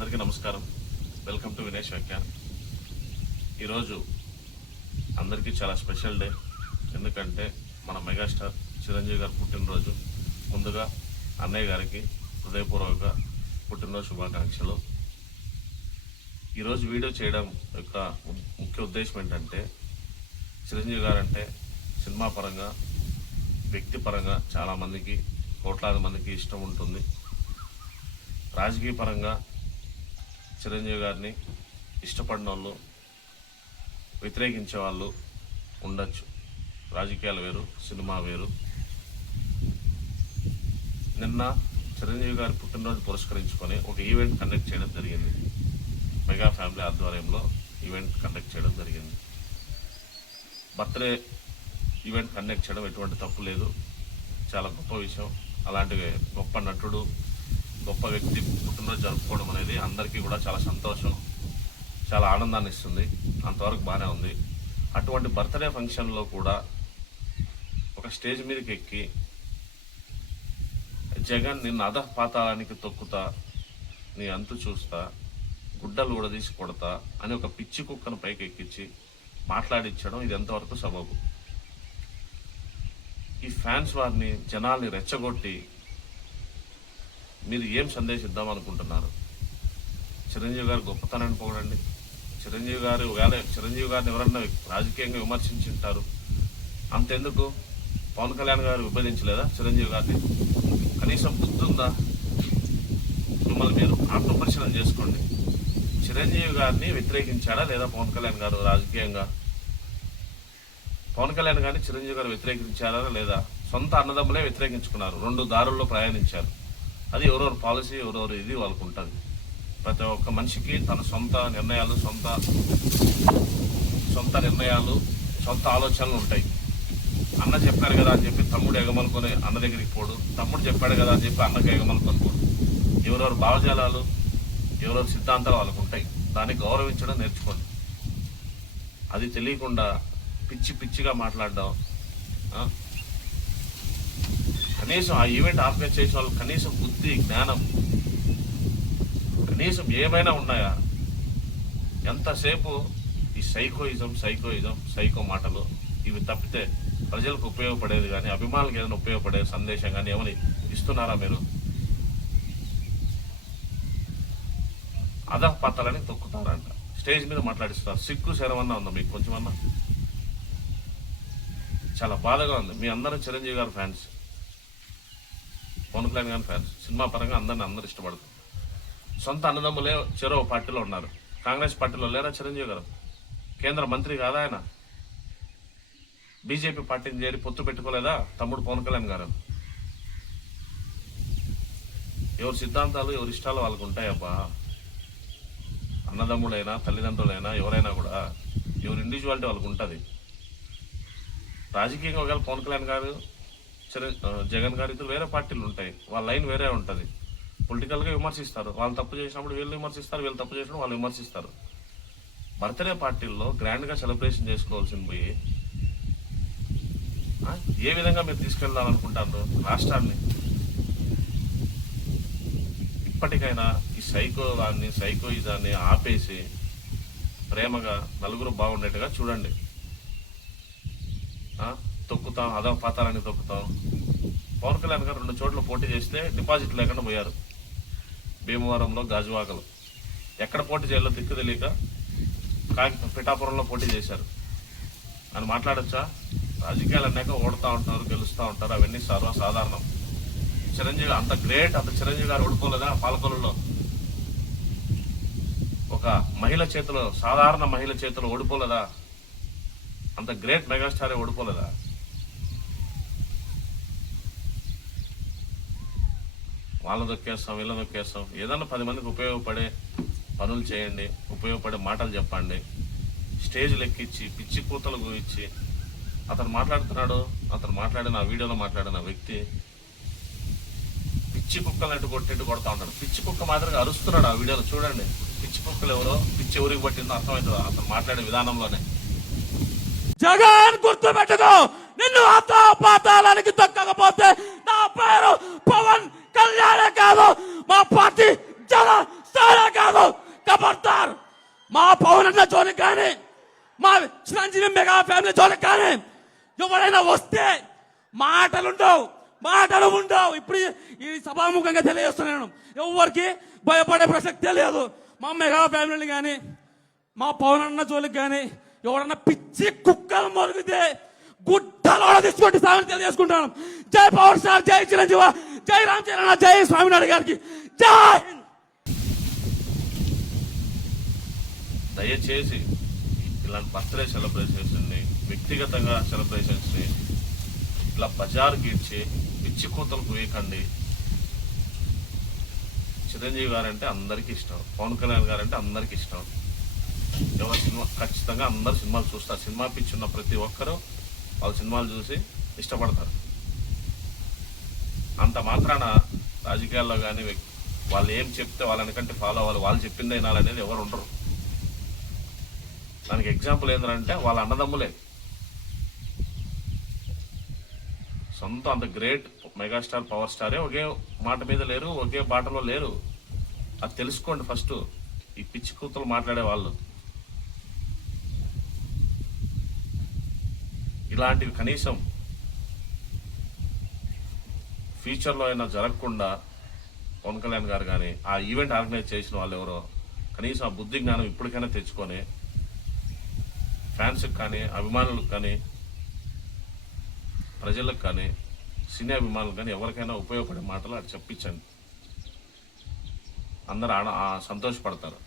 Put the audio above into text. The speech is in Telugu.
అందరికీ నమస్కారం. Welcome to Vinesh Vyakhyan. ఈరోజు అందరికీ చాలా స్పెషల్ డే. ఎందుకంటే మన మెగాస్టార్ చిరంజీవి గారు పుట్టినరోజు. ముందుగా అన్నయ్య గారికి హృదయపూర్వక పుట్టినరోజు శుభాకాంక్షలు. ఈరోజు వీడియో చేయడం యొక్క ముఖ్య ఉద్దేశం ఏంటంటే, చిరంజీవి గారు అంటే సినిమా పరంగా, వ్యక్తిపరంగా చాలామందికి, కోట్లాది మందికి ఇష్టం ఉంటుంది. రాజకీయ పరంగా చిరంజీవి గారిని ఇష్టపడిన వాళ్ళు, వ్యతిరేకించే వాళ్ళు ఉండొచ్చు. రాజకీయాలు వేరు, సినిమా వేరు. నిన్న చిరంజీవి గారి పుట్టినరోజు పురస్కరించుకొని ఒక ఈవెంట్ కండక్ట్ చేయడం జరిగింది. మెగా ఫ్యామిలీ ఆధ్వర్యంలో ఈవెంట్ కండక్ట్ చేయడం జరిగింది. బర్త్డే ఈవెంట్ కండక్ట్ చేయడం ఎటువంటి తప్పు లేదు, చాలా గొప్ప విషయం. అలాంటి గొప్ప నటుడు, గొప్ప వ్యక్తి పుట్టినరోజు జరుపుకోవడం అనేది అందరికీ కూడా చాలా సంతోషం, చాలా ఆనందాన్ని ఇస్తుంది. అంతవరకు బాగానే ఉంది. అటువంటి బర్త్డే ఫంక్షన్లో కూడా ఒక స్టేజ్ మీదకి ఎక్కి జగన్ నిన్ను అధపాతాళానికి తొక్కుతా, నీ అంతు చూస్తా, గుడ్డలు కూడా తీసి కొడతా అని ఒక పిచ్చి కుక్కను పైకి ఎక్కించి మాట్లాడించడం ఇది ఎంతవరకు సబబు? ఈ ఫ్యాన్స్ వారిని, జనాల్ని రెచ్చగొట్టి మీరు ఏం సందేశిద్దాం అనుకుంటున్నారు? చిరంజీవి గారు గొప్పతనాన్ని పోగడండి. చిరంజీవి గారిని ఎవరన్నా రాజకీయంగా విమర్శించుంటారు. అంతెందుకు పవన్ కళ్యాణ్ గారు విభజించలేదా చిరంజీవి గారిని? కనీసం బుద్ధి ఉందా? మిమ్మల్ని మీరు ఆత్మపరిశీలన చేసుకోండి. చిరంజీవి గారిని వ్యతిరేకించాడా లేదా పవన్ కళ్యాణ్ గారు రాజకీయంగా? పవన్ కళ్యాణ్ గారిని చిరంజీవి గారు వ్యతిరేకించారా లేదా? సొంత అన్నదమ్ములే వ్యతిరేకించుకున్నారు. 2 దారుల్లో ప్రయాణించారు. అది ఎవరెవరు పాలసీ, ఎవరెవరు ఇది వాళ్ళకు ఉంటుంది. ప్రతి ఒక్క మనిషికి తన సొంత నిర్ణయాలు, సొంత ఆలోచనలు ఉంటాయి. అన్న చెప్పారు కదా అని చెప్పి తమ్ముడు ఎగమనుకొని అన్న దగ్గరికి పోడు, తమ్ముడు చెప్పాడు కదా అని చెప్పి అన్నకి ఎగమనుకొని పోడు. ఎవరెవరు భావజాలాలు, ఎవరెవరు సిద్ధాంతాలు వాళ్ళకు ఉంటాయి. దాన్ని గౌరవించడం నేర్చుకోండి. అది తెలియకుండా పిచ్చిగా మాట్లాడడం, కనీసం ఆ ఈవెంట్ ఆర్గనైజ్ చేసిన వాళ్ళు కనీసం బుద్ధి, జ్ఞానం కనీసం ఏమైనా ఉన్నాయా? ఎంతసేపు ఈ సైకో మాటలు ఇవి తప్పితే ప్రజలకు ఉపయోగపడేది కానీ, అభిమానులకు ఏదైనా ఉపయోగపడే సందేశం కానీ ఏమని ఇస్తున్నారా మీరు? అధపాతాలని తొక్కుతారంట, స్టేజ్ మీద మాట్లాడిస్తారు. సిగ్గు శరమన్నా ఉందా మీకు కొంచెమన్నా? చాలా బాధగా ఉంది. మీ అందరూ చిరంజీవి గారు ఫ్యాన్స్, పవన్ కళ్యాణ్ గారి ఫ్యాన్స్. సినిమా పరంగా అందరూ ఇష్టపడతారు. సొంత అన్నదమ్ములే చెరో పార్టీలో ఉన్నారు. కాంగ్రెస్ పార్టీలో లేరా చిరంజీవి గారు? కేంద్ర మంత్రి కాదా ఆయన? బీజేపీ పార్టీని చేరి పొత్తు పెట్టుకోలేదా తమ్ముడు పవన్ కళ్యాణ్ గారు? ఎవరి సిద్ధాంతాలు, ఎవరి ఇష్టాలు వాళ్ళకు ఉంటాయబ్బా. అన్నదమ్ముడైనా, తల్లిదండ్రులైనా, ఎవరైనా కూడా ఎవరి ఇండివిజువాలిటీ వాళ్ళకు ఉంటుంది. రాజకీయంగా ఒకవేళ పవన్ కళ్యాణ్ గారు, జగన్ గారు ఇద్దరు వేరే పార్టీలు ఉంటాయి. వాళ్ళ లైన్ వేరే ఉంటుంది. పొలిటికల్గా విమర్శిస్తారు. వాళ్ళు తప్పు చేసినప్పుడు వీళ్ళు విమర్శిస్తారు, వీళ్ళు తప్పు చేసినప్పుడు వాళ్ళు విమర్శిస్తారు. బర్త్డే పార్టీల్లో గ్రాండ్గా సెలబ్రేషన్ చేసుకోవాల్సింది పోయి ఏ విధంగా మీరు తీసుకెళ్లాలనుకుంటారు రాష్ట్రాన్ని? ఇప్పటికైనా ఈ సైకోయిజాన్ని ఆపేసి ప్రేమగా నలుగురు బాగుండేట్టుగా చూడండి. తొక్కుతాం, అధపాతాలని తొక్కుతాం. పవన్ కళ్యాణ్ గారు 2 చోట్ల పోటీ చేస్తే డిపాజిట్ లేకుండా పోయారు. భీమవరంలో, గాజువాకలో. ఎక్కడ పోటీ చేయాలో దిక్కు తెలియక పిఠాపురంలో పోటీ చేశారు అని మాట్లాడచ్చా? రాజకీయాలు అన్నాక ఓడుతూ ఉంటారు, గెలుస్తూ ఉంటారు, అవన్నీ సర్వసాధారణం. చిరంజీవి అంత గ్రేట్, అంత చిరంజీవి గారు ఓడిపోలేదా పాలకొల్లులో? ఒక మహిళ చేతిలో, సాధారణ మహిళ చేతిలో ఓడిపోలేదా? అంత గ్రేట్ మెగాస్టారే ఓడిపోలేదా? వాళ్ళ దొక్కేస్తాం, వీళ్ళ దొక్కేస్తాం. ఏదన్నా 10 మందికి ఉపయోగపడే పనులు చేయండి, ఉపయోగపడే మాటలు చెప్పండి. స్టేజ్లు ఎక్కించి పిచ్చి కూతలు గురించి అతను మాట్లాడిన ఆ వీడియోలో మాట్లాడిన వ్యక్తి పిచ్చి కుక్కలు కొడతా ఉంటాడు. పిచ్చి కుక్క మాదిరిగా అరుస్తున్నాడు ఆ వీడియోలో. చూడండి, పిచ్చి కుక్కలు ఎవరో, పిచ్చి ఎవరికి పట్టిందో అర్థమవుతుంది అతను మాట్లాడే విధానంలోనే. జగన్ గుర్తు పెట్టుకో, నిన్ను అధపాతాళానికి తొక్కకపోతే నా పేరు పవన్ కళ్యాణ్ కాదు, మా పార్టీ జన కాదు కబర్దార్. మా పవన్ అన్న జోలికి కానీ మా చిరంజీవి మెగా ఫ్యామిలీ జోలికి కానీ ఎవరైనా వస్తే మాటలు ఉండవు. ఇప్పుడు ఈ సభాముఖంగా తెలియజేస్తున్నాను, ఎవరికి భయపడే ప్రసక్తే లేదు. మా మెగా ఫ్యామిలీని కానీ మా పవన్ అన్న జోలికి కానీ ఎవరన్నా పిచ్చి కుక్కలు మొరిగితే గుట్టలో తీసుకుంటే సామెత తెలియజేసుకుంటాను. జై పవర్ స్టార్, జై చిరంజీవి, జై రామ్ చరణ్, జై స్వామినాయుడు గారికి జై. దయచేసి ఇలాంటి బర్త్డే సెలబ్రేషన్స్ని, వ్యక్తిగతంగా సెలబ్రేషన్స్ని ఇట్లా బజార్ గీడ్చి పిచ్చి కూతలకు వేయకండి. చిరంజీవి గారంటే అందరికీ ఇష్టం, పవన్ కళ్యాణ్ గారంటే అందరికీ ఇష్టం. ఎవరి సినిమా ఖచ్చితంగా అందరు సినిమాలు చూస్తారు. సినిమా పిచ్చి ఉన్న ప్రతి ఒక్కరూ వాళ్ళ సినిమాలు చూసి ఇష్టపడతారు. అంత మాత్రాన రాజకీయాల్లో కానీ వాళ్ళు ఏం చెప్తే వాళ్ళనికంటే ఫాలో అవ్వాలి, వాళ్ళు చెప్పిందే వినాలనేది ఎవరు ఉండరు. దానికి ఎగ్జాంపుల్ ఏంటంటే వాళ్ళ అన్నదమ్ములే. సొంత అంత గ్రేట్ మెగాస్టార్ పవర్ స్టారే ఒకే మాట మీద లేరు, ఒకే బాటలో లేరు. అది తెలుసుకోండి ఫస్ట్. ఈ పిచ్చి కూతులు మాట్లాడే వాళ్ళు ఇలాంటివి కనీసం ఫ్యూచర్లో అయినా జరగకుండా పవన్ కళ్యాణ్ గారు కానీ ఆ ఈవెంట్ ఆర్గనైజ్ చేసిన వాళ్ళు ఎవరో కనీసం ఆ బుద్ధి జ్ఞానం ఇప్పటికైనా తెచ్చుకొని ఫ్యాన్స్కి కానీ అభిమానులకు కానీ ప్రజలకు కానీ సినీ అభిమానులకు కానీ ఎవరికైనా ఉపయోగపడే మాటలు అటు చెప్పించండి. అందరూ సంతోషపడతారు.